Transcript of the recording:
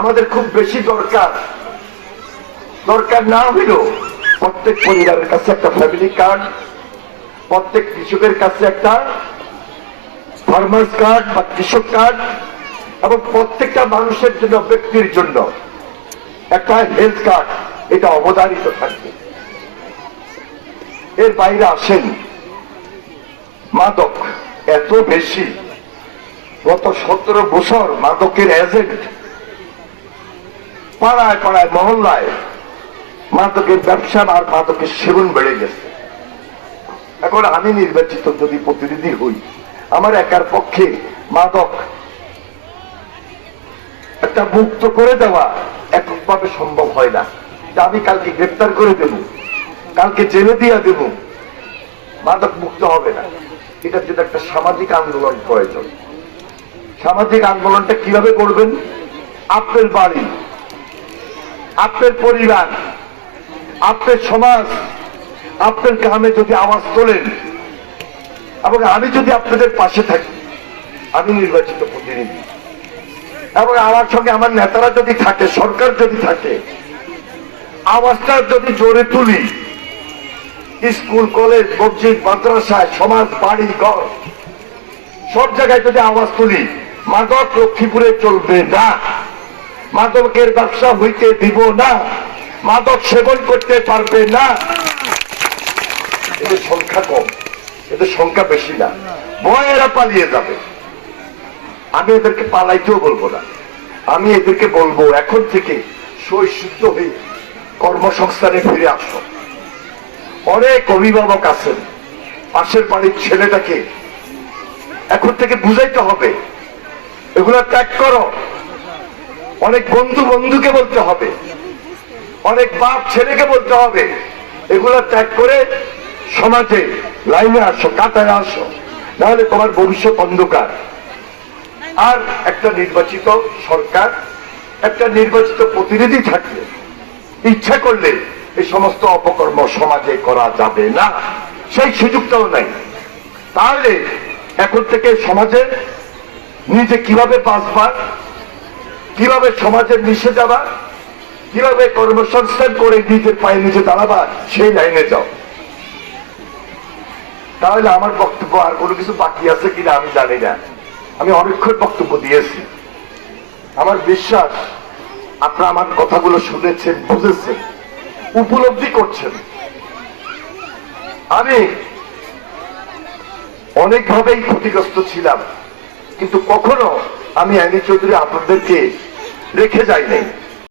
আমাদের খুব বেশি দরকার। দরকার না হইলেও প্রত্যেক পরিবারের কাছে একটা ফ্যামিলি কার্ড প্রত্যেক কৃষকের কাছে একটা ফার্মার্স কার্ড বা কৃষক কার্ড এবং প্রত্যেকটা মানুষের জন্য, ব্যক্তির জন্য একটা হেলথ কার্ড এটা অবদানিত থাকবে। এর বাইরে আসেন মাদক, এত বেশি। গত সতেরো বছর মাদকের এজেন্ট পাড়ায় পাড়ায়, মহল্লায় মাদকের ব্যবসা আর মাদকের সেবন বেড়ে গেছে। এখন আমি নির্বাচিত যদি প্রতিনিধি হই, আমার একার পক্ষে মাদক একটা মুক্ত করে দেওয়া এককভাবে সম্ভব হয় না। আমি কালকে গ্রেপ্তার করে দেব, কালকে জেলে দিয়া দেব। মাদক মুক্ত হবে না। এটার জন্য একটা সামাজিক আন্দোলন প্রয়োজন। সামাজিক আন্দোলনটা কীভাবে করবেন? আপনার বাড়ি আপনার পরিবার, আপনার সমাজ আপনার গ্রামে যদি আওয়াজ তোলেন এবং আমি যদি আপনাদের পাশে থাকি, আমি নির্বাচিত প্রতিনিধি। এবং আমার সঙ্গে আমার নেতারা যদি থাকে, সরকার যদি থাকে, আওয়াজটা যদি জোরে তুলি, স্কুল, কলেজ, মসজিদ মাদ্রাসায় সমাজ, বাড়ি, ঘর, সব জায়গায় যদি আওয়াজ তুলি, মাদক লক্ষ্মীপুরে চলবে না। মাদকের ব্যবসা হইতে দিব না। মাদক সেবন করতে পারবে না। এদের সংখ্যা কম। এদের সংখ্যা বেশি না। ভয় এরা পালিয়ে যাবে। আমি এদেরকে পালাইতেও বলব না। আমি এদেরকে বলব, এখন থেকে সৈশুদ্ধ হয়ে কর্মসংস্থানে ফিরে আসো। অনেক অভিভাবক আছেন। পাশের বাড়ির ছেলেটাকে এখন থেকে বুঝাইতে হবে। এগুলো ত্যাগ করো। অনেক বন্ধু বন্ধুকে বলতে হবে। অনেক বাপ ছেলেকে বলতে হবে। এগুলো ত্যাগ করে সমাজে লাইনে আসো কাতায় আসো। নাহলে তোমার ভবিষ্যৎ অন্ধকার। আর একটা নির্বাচিত সরকার, একটা নির্বাচিত প্রতিনিধি থাকলে, ইচ্ছা করলে এই সমস্ত অপকর্ম সমাজে করা যাবে না। সেই সুযোগটাও নাই। তাহলে এখন থেকে সমাজে নিজে কীভাবে বাঁচবার কীভাবে সমাজের মিশে যাবা? কীভাবে কর্মসংস্থান করে নিজের পায়ে নিজে দাঁড়াবা? সেই লাইনে যাও। তাহলে আমার বক্তব্য আর কোনো কিছু বাকি আছে কিনা আমি জানি না। আমি অনেকক্ষণ বক্তব্য দিয়েছি। আমার বিশ্বাস, আপনারা আমার কথাগুলো শুনেছেন, বুঝেছেন, উপলব্ধি করছেন। আমি অনেকভাবেই ক্ষতিগ্রস্ত ছিলাম, কিন্তু কখনো আমি অ্যানি চৌধুরী আপনাদেরকে রেখে যায় নাই